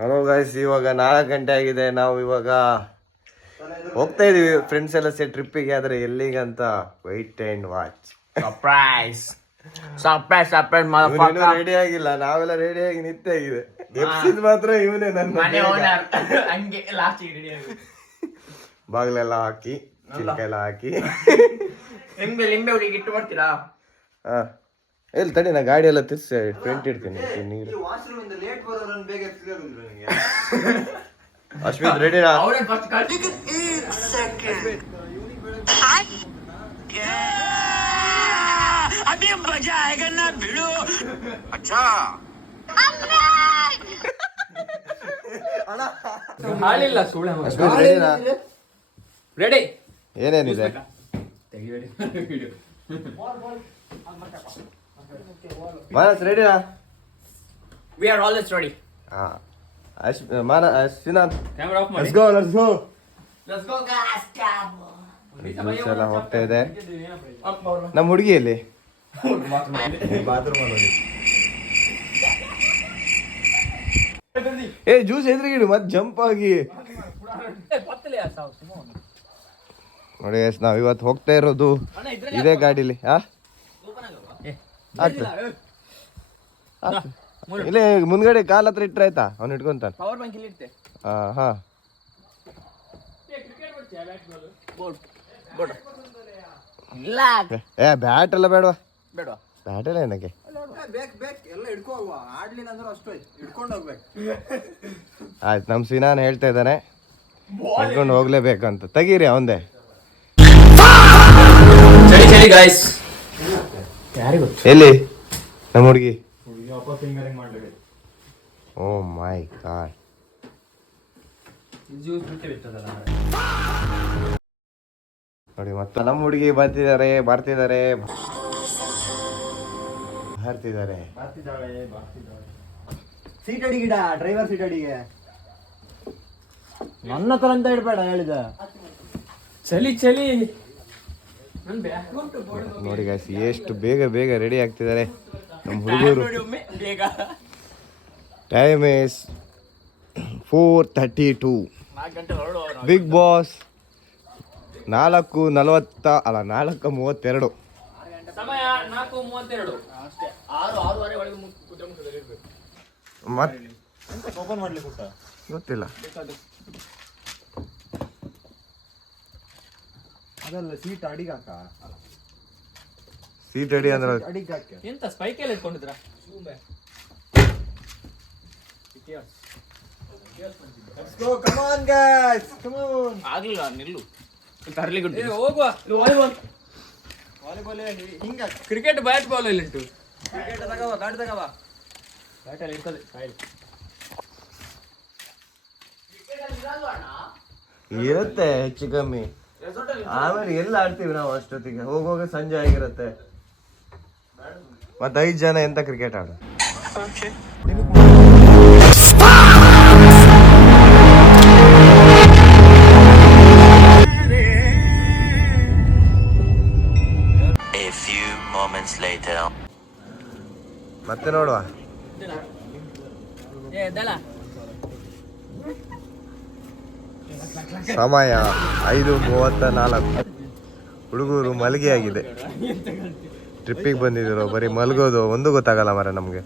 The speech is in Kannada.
ಹಲೋ ಗೈಸ್, ಇವಾಗ 4 ಗಂಟೆ ಆಗಿದೆ. ನಾವು ಇವಾಗ ಹೋಗ್ತಾ ಇದೀವಿ ಫ್ರೆಂಡ್ಸ್ ಎಲ್ಲ ಸೇರಿ ಟ್ರಿಪ್ಪಿಗೆ. ಆದ್ರೆ ಎಲ್ಲಿಗಂತ wait and watch. Surprise ready ಆಗಿಲ್ಲ, ನಾವೆಲ್ಲ ರೆಡಿ ಆಗಿ ನಿಂತಾಗಿದೆ. ಎಪ್ಸಿದ್ ಮಾತ್ರ ಇವನೇ ಬಾಗ್ಲೆಲ್ಲ ಹಾಕಿ ಚಿಲ್ಕೆಲ್ಲ ಹಾಕಿ ಲಿಂಬೆ ಹುಡುಗಿ ಇಟ್ಟು ಮಾಡ್ತೀರಾ? ಹಾ, ಎಲ್ಲಿ ತಡಿ, ನಾ ಗಾಡಿ ಎಲ್ಲ ತಿರ್ಸಿ ಫ್ರಂಟ್ ಇಡ್ತೀನಿ. ನೀರು ಅಶ್ವಿತ್ ರೆಡಿನಾ? ಹಾಲಿಲ್ಲ ಸುಳ್ಳೆ. ಅಶ್ವಿತ್ ರೆಡಿನಾ? ರೆಡಿ. ಏನೇನಿದೆ? ಮಾನಸ್ ರೆಡಿನಾ? We are always ready. ಹಾ, ಅಶ್ವಿನಾಥ್ Camera off ಮಾಡಿ. Let's go Let's go guys. Juice ಎಲ್ಲ ಹೋಗ್ತಾ ಇದೆ. ನಮ್ಮ ಹುಡುಗಿಯಲ್ಲಿ ಏ ಜ್ಯೂಸ್ ಎದುರಿಗಿಡು ಮತ್ತೆ ಜಂಪ್ ಆಗಿ ನೋಡಿ. ನಾವ್ ಇವತ್ತು ಹೋಗ್ತಾ ಇರೋದು ಇದೇ ಗಾಡಿಲಿ. ಇಲ್ಲೇ ಮುಂದ್ಗಡೆ ಕಾಲ್ ಹತ್ರ ಇಟ್ರೆ ಆಯ್ತಾ, ಅವ್ನು ಇಟ್ಕೊಂತಾನೆ. ಹಾ ಹಾ, ಏ ಬ್ಯಾಟ್ ಎಲ್ಲ ಬೇಡವಾ? ಬ್ಯಾಟ್ ಎಲ್ಲ ಏನಕ್ಕೆ? ಆಯ್ತು, ನಮ್ ಸಿನಾನ್ ಹೇಳ್ತಾ ಇದ್ದಾನೆ ಹಿಡ್ಕೊಂಡು ಹೋಗ್ಲೇಬೇಕಂತ. ತೆಗೀರಿ ಅವಂದೇ. ಎಲ್ಲಿ ನಮ್ಮ ಹುಡುಗಿ? ಓ ಮೈ ಗಾಡ್. ನೋಡಿ ಮತ್ತೆ ನಮ್ಮ ಹುಡುಗಿ ಬರ್ತಿದ್ದಾರೆ. ಸೀಟ್ ಅಡಿಗಿಡ, ಡ್ರೈವರ್ ಸೀಟ್ ಅಡಿಗೆ. ನನ್ನ ಹತ್ರ ಅಂತ ಇಡ್ಬೇಡ, ಹೇಳಿದ. ಚಲಿ ನೋಡಿ ಗಾಯ್ಸ್, ಎಷ್ಟು ಬೇಗ ರೆಡಿ ಆಗ್ತಿದ್ದಾರೆ ನಮ್ಮ ಹುಡುಗರು. Time is 4:32. ಬಿಗ್ ಬಾಸ್ 4:32 ಸಮಯ 4:32 ಅಷ್ಟೇ. 6:30 ಒಳಗೆ ಓಪನ್ ಮಾಡ್ಲಿಕ್ಕೆ ಗೊತ್ತಿಲ್ಲ. ಅದಲ್ಲ, ಸೀಟ್ ಅಡಿಗೆ ಹಾಕ. ಸೀಟ್ ಅಡಿ ಅಂದ್ರೆ ಅಡಿಗೆ ಹಾಕಿ. ಎಂತ ಸ್ಪೈಕ್ ಎಲ್ಲ ಇಟ್ಕೊಂಡಿದ್ರ? Let's go, come on guys, come on. ಆಗ್ಲಿಲ್ಲ, ನಿಲ್ಲು. ತರ್ಲಿಕ್ಕೆ ಹೋಗುವ. ವಾಲಿಬಾಲ್ ಹಿಂಗ. ಕ್ರಿಕೆಟ್ ಬ್ಯಾಟ್ ಬಾಲ್ ಎಲ್ಲ ಉಂಟು. ಕ್ರಿಕೆಟ್ ತಗವ, ಗಾಡಿ ತಗವ. ಬ್ಯಾಟ್ ಅಲ್ಲಿ ಇರ್ತದೆ. ಇರುತ್ತೆ ಹೆಚ್ಚು ಕಮ್ಮಿ. ಆಮೇಲೆ ಎಲ್ಲ ಆಡ್ತೀವಿ ನಾವು ಅಷ್ಟೊತ್ತಿಗೆ. ಹೋಗುವಾಗ ಸಂಜೆ ಆಗಿರುತ್ತೆ. ಮತ್ತೆ 5 ಜನ ಎಂತ ಕ್ರಿಕೆಟ್ ಆಡ. ಮತ್ತೆ ನೋಡುವ. ಸಮಯ 5:34. ಹುಡುಗರು ಮಲಗಿ ಆಗಿದೆ. ಟ್ರಿಪ್ಪಿಗೆ ಬಂದಿದ್ರು, ಬರೀ ಮಲಗೋದು ಒಂದು ಗೊತ್ತಾಗಲ್ಲ ಮರ ನಮ್ಗೆ.